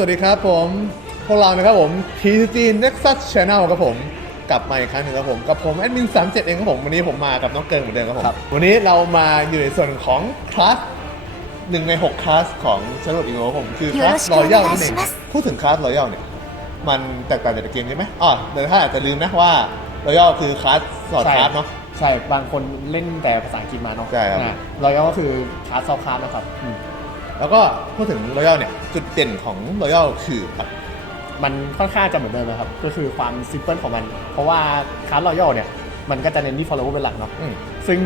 สวัสดีครับผม พวกเรานะครับผม TCG Nexus Channel ครับผมกลับมาอีกครั้งหนึ่งครับผมกับผมแอดมิน37 เองครับผม วันนี้ผมมากับน้องเกินเหมือนเดิมครับผม วันนี้เรามาอยู่ในส่วนของคลาสหนึ่งใน 6 คลาสของชาร์ลอตอีโครับผมคือคลาสรอยัลนั่นเองพูดถึงคลาสรอยัลเนี่ย มันแตกต่างจากในเกมใช่ไหมอ๋อแต่ถ้าอาจจะลืมนะว่ารอยัลคือคลาสสอดคลาสเนาะใช่ บางคนเล่นแต่ภาษาอังกฤษมาเนาะใช่ครับอ่าเราก็คือคลาสซอฟคลาสนะครับอืม แล้วก็พูดถึงรอยัลเนี่ยจุดเด่นของรอยัลคืออะไรมันค่อนข้างจะเหมือนเดิมนะครับก็คือความซิมเพิลของมัน เพราะว่าคลาสรอยัลเนี่ยมันก็จะเน้นที่ follower เป็นหลักเนาะอืมซึ่ง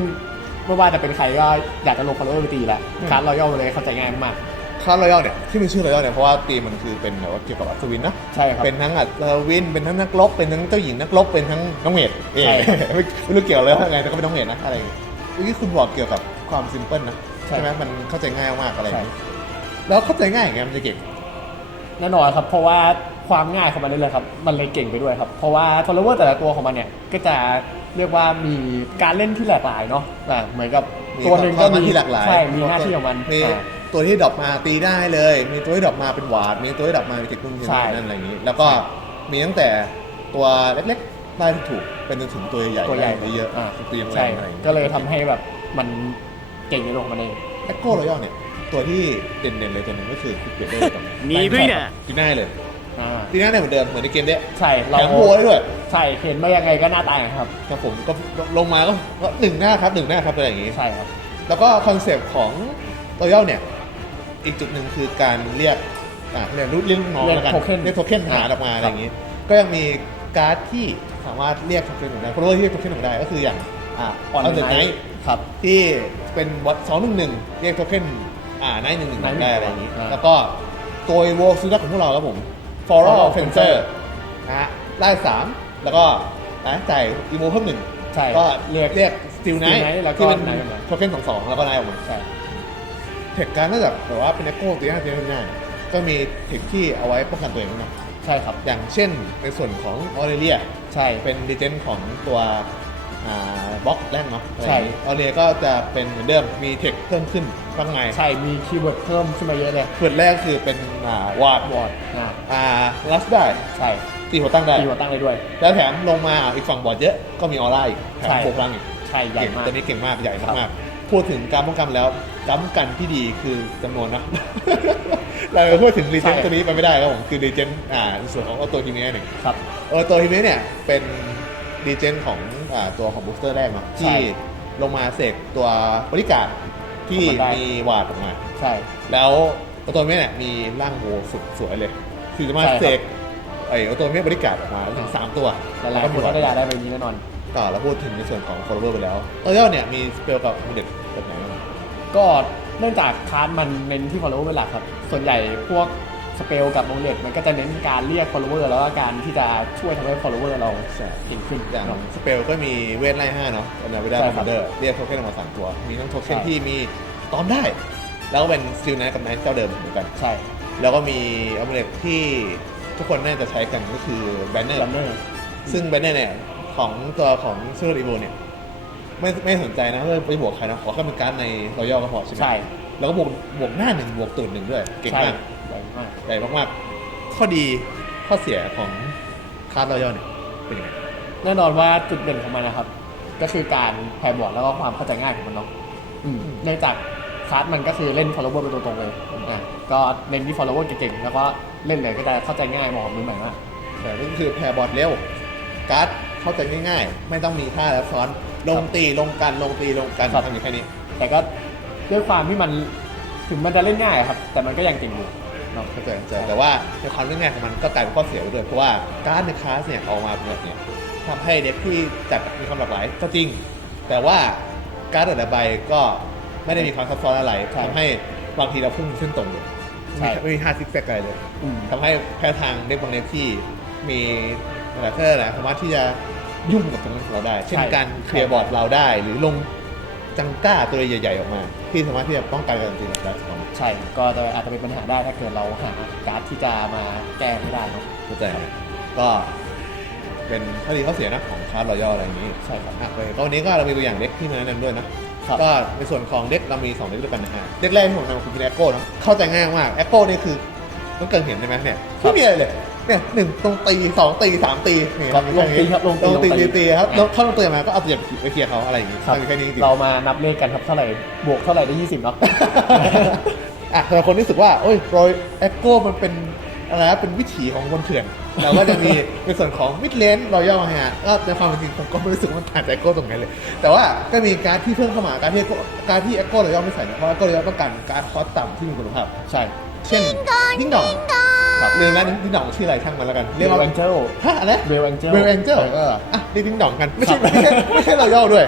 ไม่ว่าจะเป็นใครก็อยากจะลง follower ไปตีแหละอืมคลาสรอยัลเลยเข้าใจง่ายมากคลาสรอยัลเนี่ยที่มีชื่อรอยัลเนี่ยเพราะว่าตีมมันคือเป็นแบบว่าเกี่ยวกับอัศวินนะใช่ครับเป็นทั้งอัศวินเป็นทั้งนักรบเป็นทั้งเจ้าหญิงนักรบเป็นทั้งน้องเมดเอ๊ะใช่ไม่ไม่รู้เกี่ยวเลยว่าไงแต่ก็เป็นน้องเมดนะอะไรอย่างงี้เมื่อกี้คุณบอกเกี่ยวกับความซิมเพิลนะใช่ใช่ไหมมันเข้าใจง่ายมากอะไรอย่างใช่งี้แล้วเข้าใจง่ายอย่างเงี้ยมันจะเก่งแน่นอนครับ เพราะว่าความง่ายของมันนี่เลยครับ มันเลยเก่งไปด้วยครับ เพราะว่า follower แต่ละตัวของมันเนี่ย ก็จะเรียกว่ามีการเล่นที่หลากหลายเนาะอ่าเหมือนกับมีตัวหนึ่งก็ความมีที่หลากหลายใช่มีหน้าที่ของมันมีอ่าตัวที่ดรอปมาตีได้เลย มีตัวที่ดรอปมาเป็นหวาด มีตัวที่ดรอปมาเป็นเก็บตุ้งใช่นั่นอะไรอย่างงี้ แล้วก็มีตั้งแต่ตัวเล็กๆได้ถูกๆเป็นจนถึงตัวใหญ่ๆตัวใหญ่ได้เยอะอ่าตีแรใช่งๆอะไรอย่างงี้ก็เลยทำให้แบบมัน เก่งในโลกมันเองแอคโก้รอยัลเนี่ยตัวที่เด่นๆเลยตัวนึงก็คือคุกเบเดอร์กับมีด้วยเนี่ยตีน่าเลยตีน่าเนี่ยเหมือนเดิมเหมือนในเกมเนี้ยใส่แราแถมโบได้ด้วยใส่เห็นมายังไงก็หน้าตายครับครับผมก็ลงมาก็ก็หนึ่งหน้าครับหนึ่งหน้าครับเป็นอย่างงี้ใช่ครับ แล้วก็คอนเซปต์ของรอยัลเนี่ยอีกจุดหนึ่งคือการเรียกอ่าเรียกรุ่นเรียกลูกน้องเรีกแล้วกันเรียกโทเค็นหาออกมาอะไรอย่างงี้ ก็ยังมีการ์ดที่สามารถเรียกโทเค็นของได้เพราะว่าที่เรียกโทเค็นของได้ก็คืออย่างอ่าออนไดน์ ครับที่เป็นวัดสองหนึ่งหนึ่งเรียกโทเค็นอ่าไนท์หนึ่งหนึ่ง Knight ได้อะไรอย่างงี้ อ่า แล้วก็ตัวโวซูดักของพวกเราครับผมฟอร์ Floral เฟนเซอ Fencer ร์นะฮะได้สามแล้วก็นะจ่ายอีโวเพิ่มหนึ่งใช่ก็เรียกเรียกสติลไน Steel ท์ Knight แล้วก็ที่เป็น Knight ออกมา โทเค็นสองสองแล้วก็ไนท์ออกมาใช่เทคการนอกจากแบบว่าเป็นแอคโก้ตีหน้าตีหน้าตีหน้าเนี่ยก็มีเทคที่เอาไว้ป้องกันตัวเองด้วยนะใช่ครับ อย่างเช่นในส่วนของออเรเลีย ใช่ เป็นดีเจนของตัวอ่า บล็อกแรกเนาะใช่ออเรเลียก็จะเป็นเหมือนเดิมมีเทคเพิ่มขึ้นบ้างไงใช่มีคีย์เวิร์ดเพิ่มขึ้นมาเยอะเลยเปิดแรกคือเป็นอ่าวาดวอร์ดอ่าอ่าลัสได้ใช่ตีหัวตั้งได้ตีหัวตั้งเลยด้วย แล้วแถมลงมาอีกฝั่งบอร์ดเยอะก็มีออร่าอีกแถมใช่โบกพลังอีกใช่ใหญ่เก่งมากตัวนี้เก่งมากใหญ่ครับมากๆพูดถึงการป้องกันแล้วการป้องกันที่ดีคือจำนวนนะเราพูดถึงรีเจนใช่ตัวนี้ไปไม่ได้ครับผมคือรีเจนอ่าในส่วนของออโตฮิเมะเนี่ยครับออโตฮิเมะเนี่ยเป็น รีเจนของอ่าตัวของบูสเตอร์แรกเนาะใช่ ที่ลงมาเสกตัวบริการที่ของมันได้มีวาดออกมา ใช่ แล้วออโตฮิเมะเนี่ยมีร่างโวสุดสวยเลย คือจะมาใช่ครับ เสกไอออโตฮิเมะบริการออกมาถึงสามตัวหลายๆคนก็ได้ยาได้ไปนี้แน่นอนก็เราพูดถึงในส่วนของ follower ไปแล้วเออเนี่ยมีสเปลกับมูเด็ดแบบไหนบ้าง ก็เนื่องจากคลาสมันเน้นที่ follower เป็นหลักครับ ส่วนใหญ่พวก สเปลกับโมเลตมันก็จะเน้นการเรียก follower แล้วก็การที่จะช่วยทำให้ follower เราเก่งขึ้นอย่างเนาะ สเปลก็มีเวทไล่ห้าเนาะเป็นนาวิดาใช่คครัอบมเดอร์เรียกโทเค็นออกมาสามตัว มีทั้งโทเค็นใช่ที่มีตอมได้ แล้วก็เป็นสติลไนท์กับไนท์เจ้าเดิมเหมือนกัน ใช่ แล้วก็มีอัลเมเลตที่ทุกคนน่าจะใช้กันก็คือแบนเนอร์ลัมเนอร์ซึ่งแบนเนอร์เนี่ยของตัวของเซอร์อีโวเนี่ยไม่ไม่สนใจนะว่าไปบวกใครนะขอแค่เป็นการดในรอยัลก็พอใช่ไหมใช่ แล้วก็บวกบวกหน้าหนึ่งบวกตูดหนึ่งด้วยเก่งใช่มาก ใหญ่มากใหญ่มากๆ ข้อดีข้อเสียของคาร์ดรอยัลเนี่ยเป็นยังไงแน่นอนว่าจุดเด่นของมันนะครับ ก็คือการแพร์บอร์ดแล้วก็ความเข้าใจง่ายของมันเนาะอืมเนื่องจากคลาสมันก็คือเล่น follower เป็นตัวตรงเลยอะก็เน้นที่ follower เก่งๆ แล้วก็เล่นเลยก็จะเข้าใจง่ายเหมาะกับมือใหม่มากแต่ก็คือแพร์บอร์ดเร็วการ์ดเข้าใจง่ายๆ ไม่ต้องมีท่าแล้วซ้อนลงตีลงกันลงตีลงกันครับทำอยู่แค่นี้ แต่ก็ด้วยความที่มันถึงมันจะเล่นง่ายครับ แต่มันก็ยังเก่งอยู่ เนาะเข้าใจเข้าใจแต่ว่าในความง่ายๆของมันก็กลายเป็นข้อเสียไปด้วยเพราะว่าการ์ดในคลาสเนี่ยออกมาเป็นแบบเนี้ยทำให้เด็กที่จัดมีความหลากหลายก็จริง แต่ว่าการ์ดแต่ละใบก็ไม่ได้มีความซับซ้อนอะไรใช่ทำให้บางทีเราพุ่งเส้นตรงเลยใช่ไม่มีห้าซิกแซกอะไรเลยอืมทำให้แพ้ทางเด็กบางเด็กที่มีอะไรเพื่ออะไรสามารถที่จะยุ่งกับตรงนั้นของเราได้ เช่นใช่การเคลียร์บอร์ดเราได้หรือลงจังก้าตัวใหญ่ ๆ ออกมา ที่สามารถที่จะป้องกันการตีเราได้ของ ใช่ก็จะอาจจะเป็นปัญหาได้ถ้าเกิดเราหาการ์ดที่จะมาแก้ไม่ได้เนาะเข้าใจไหมก็เป็นข้อดีข้อเสียนะของคาร์ดรอยัลอะไรอย่างนี้ใช่ครับ อะโอเคก็วันนี้ก็เรามีตัวอย่างเด็กที่มาแนะนำด้วยนะครับ ก็ในส่วนของเด็กเรามี2เด็กด้วยกันนะฮะเด็กแรกที่ผมนำคือเป็นแอคโก้เนาะเข้าใจง่ายมากแอคโก้นี่คือต้องเกินเห็นใช่ไหมเนี่ยไม่มีอะไรเลย เนี่ยหนึ่งตรงตีสองตีสามตีนี่ครับลงตีครับลงตีลงตีลงตี ตีตีครับแล้วเข้าลงตีมาก็เอาตัวไปเคลียร์เขาอะไรอย่างงี้ครับแค่นี้จริงเรามานับเลขกันครับเท่าไหร่บวกเท่าไหร่ได้ยี่สิบเนาะ อะสำหรับคนที่รู้สึกว่าโอ้ยโรยเอ็กโก้มันเป็นอะไรนะเป็นวิถีของคนเถื่อนเราก็จะมี ในส่วนของมิดเลนรอยัลฮะก็ในความเป็นจริงผมก็ไม่รู้สึกว่ามันต่างจากเอ็กโก้ตรงไหนเลย แต่ว่าก็มีการดที่เพิ่มเข้ามาการที่ Echo- การที่เอ็กโก้รอยัลไม่ใส่เนี่ยเพราะเอ็กโก้รอยัลต้องการการดคอสต่ำที่มีคุณภาพ ใช่ เช่นดิ้งดอง ครับเรื่องนั้นดิ้งดองชื่ออะไรช่างมันแล้วกันเรีเรียยกกว่าว่าแองเจิลฮะอะไรเวลแองเจิลเวลแองเจิลเอออะเรียกดิ้งดองกันไม่ใช่ครับไม่ใช่ไม่ใช่รอยัลด้วย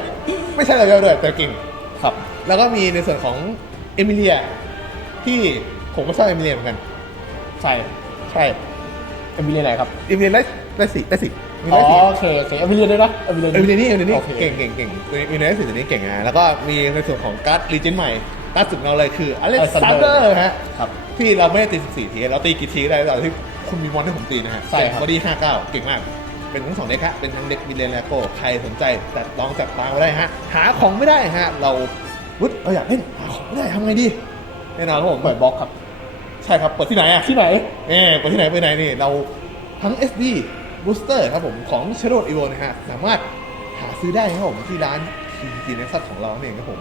ไม่ใช่รอยัลด้วยแต่เก่งครับ แล้วก็มีในส่วนของเอมิเลียที่ผมก็ชอบเอมิเลียเหมือนกัน ใช่ใช่เอมิเลียไหนครับเอมิเลียได้ได้สิได้สิมีอ๋อได้สิโอเคโอเคเอมิเลียด้วยนะเอมิเลียเอมิเลียนี่เอมิเลียนี่โอเคเก่งเก่งเก่งมีได้สิตัวนี้เก่งนะแล้วก็มีในส่วนของการ์ดรีเจนใหม่ล่าสุดของเราเลยคืออเล็กซานเดอร์ฮะครับ ที่เราไม่ได้ตี14ทีเราตีกี่ทีก็ได้ตอนที่คุณมีมอนให้ผมตีนะฮะใช่ครับ บอดี้59 เก่งมาก เป็นทั้งสองเด็กฮะเป็นทั้งเด็กมิเลนและโก้ใครสนใจแต่ลองจัดตามมาได้ฮะหาของไม่ได้ฮะเราวุฒเราอยากเล่นหาของไม่ได้ทำไงดีแน่นอนครับผมเปิดบล็อกครับ ใช่ครับเปิดที่ไหนอะ ที่ไหน เอ่เปิดที่ไหนไปไหนนี่เราทั้ง SD Booster ครับผมของ Shadow Evo นะฮะสามารถหาซื้อได้ครับผมที่ร้าน TG Nexus ของเราเองครับผม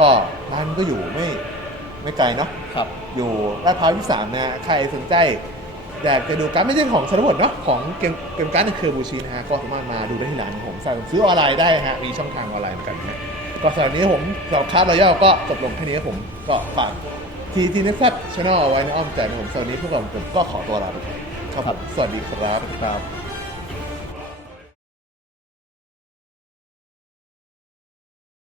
ก็ร้านก็อยู่ไม่ ไม่ไกลเนาะครับ อยู่ลาดพร้าวที่สามนะฮะใครสนใจอยากจะดูการดไม่ใช่ของชนบทเนาะของเกมเกมการ์ดในเครือบูชีนะฮะก็สามารถมาดูได้ที่ร้านของผมสั่งซื้อออนไลน์ได้ฮะมีช่องทางออนไลน์เหมือนกันนะก็สำหรับนี้ผมสำหรับคาร์ดรอยัลก็จบลงแค่นี้ครับผมก็ฝากทีทีนักซัดช anel เอาไว้ในอ้อมใจนะผมสำหรับนี้พวกเราผมก็ขอตัวลาไปก่อนครับผมสวัสดีครับครับ